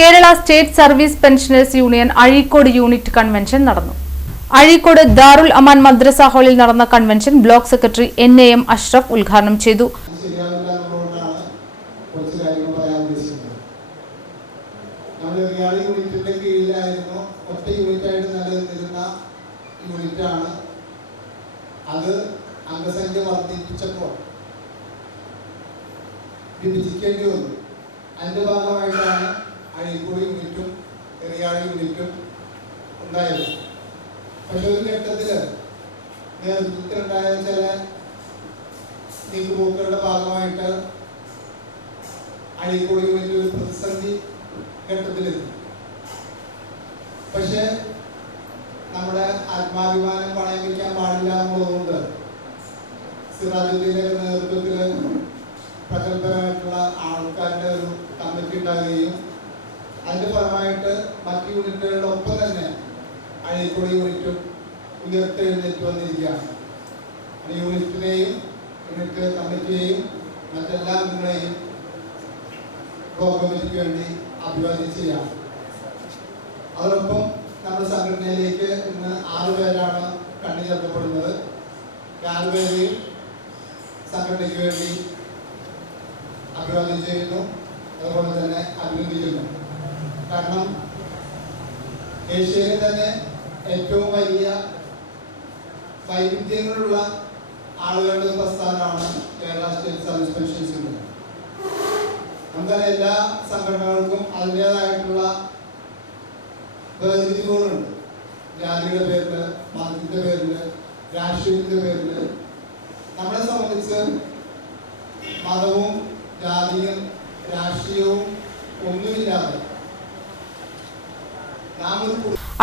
Kerala state service pensioners union Azhikode unit convention നടന്നു. അഴീക്കോട് ദാറുൽ അമാൻ മദ്രസ ഹാളിൽ നടന്ന convention block secretary NAM Ashraf ഉദ്ഘാടനം ചെയ്തു. അത് അംഗസംഖ്യ വർദ്ധിപ്പിച്ചപ്പോൾ വിഭജിക്കേണ്ടി വന്നു. അതിന്റെ ഭാഗമായിട്ടാണ് അഴീക്കോട് യൂണിറ്റും എറിയാട് യൂണിറ്റും ഉണ്ടായത്. പക്ഷെ ഒരു ഘട്ടത്തില് നേതൃത്വത്തിലുണ്ടായ ചില നീക്കുപോക്കുകളുടെ ഭാഗമായിട്ട് അഴീക്കോട് യൂണിറ്റ് ഒരു പ്രതിസന്ധി ഘട്ടത്തിലെത്തി. പക്ഷെ നമ്മുടെ ആത്മാഭിമാനം പണയം വയ്ക്കാൻ പാടില്ല എന്നുള്ളതുകൊണ്ട് സിറാജുദ്ദീന്റെ നേതൃത്വത്തിൽ പ്രഗത്ഭരായിട്ടുള്ള ആൾക്കാരുടെ ഒരു കമ്മിറ്റി ഉണ്ടാകുകയും അതിന്റെ ഫലമായിട്ട് മറ്റ് യൂണിറ്റുകളുടെ ഒപ്പം തന്നെ അഴീക്കോട് യൂണിറ്റും ഉയർത്തെഴുന്നേറ്റ് വന്നിരിക്കുകയാണ്. യൂണിറ്റിനെയും യൂണിറ്റ് കമ്മിറ്റിയെയും മറ്റെല്ലാ അംഗങ്ങളെയും ബ്ലോക്ക് കമ്മിറ്റിക്ക് വേണ്ടി അഭിവാദ്യം ചെയ്യാം. അതോടൊപ്പം നമ്മുടെ സംഘടനയിലേക്ക് ഇന്ന് 6 പേരാണ് കണ്ണു ചേർക്കപ്പെടുന്നത്. 4 പേരെയും സംഘടനയ്ക്ക് വേണ്ടി അഭിവാദ്യം ചെയ്യുന്നു, അതുപോലെ തന്നെ അഭിനന്ദിക്കുന്നു. കാരണം ഏഷ്യയിലെ തന്നെ ഏറ്റവും വലിയ വൈവിധ്യങ്ങളുള്ള ആളുകളുടെ പ്രസ്ഥാനമാണ് Kerala state service pensioners union. നമുക്കറിയാം, എല്ലാ സംഘടനകൾക്കും അതിൻ്റെതായിട്ടുള്ള വേർതിരിവുകളുണ്ട്. ജാതിയുടെ പേരില്, മതത്തിന്റെ പേരില്, രാഷ്ട്രീയത്തിന്റെ പേരില്. നമ്മളെ സംബന്ധിച്ച് മതവും ജാതിയും രാഷ്ട്രീയവും ഒന്നുമില്ലാതെ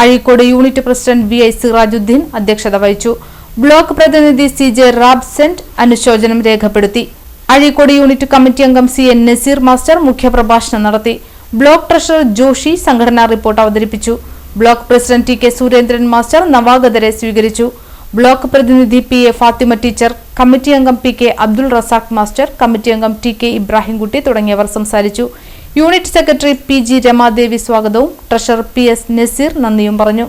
Azhikode unit president VI Sirajuddin അധ്യക്ഷത വഹിച്ചു. ബ്ലോക്ക് പ്രതിനിധി CJ റാബ്സെന്റ് അനുശോചനം രേഖപ്പെടുത്തി. അഴീക്കോട് യൂണിറ്റ് കമ്മിറ്റി അംഗം CN നസീർ മാസ്റ്റർ മുഖ്യപ്രഭാഷണം നടത്തി. ബ്ലോക്ക് ട്രഷറർ ജോഷി സംഘടനാ റിപ്പോർട്ട് അവതരിപ്പിച്ചു. Block president TK Surendran master നവാഗതരെ സ്വീകരിച്ചു. ബ്ലോക്ക് പ്രതിനിധി PA ഫാത്തിമ ടീച്ചർ, കമ്മിറ്റി അംഗം PK Abdul Razak master, committee അംഗം TK ഇബ്രാഹിംകുട്ടി തുടങ്ങിയവർ സംസാരിച്ചു. യൂണിറ്റ് സെക്രട്ടറി PG രമാദേവി സ്വാഗതവും ട്രഷറർ PS നസീർ നന്ദിയും പറഞ്ഞു.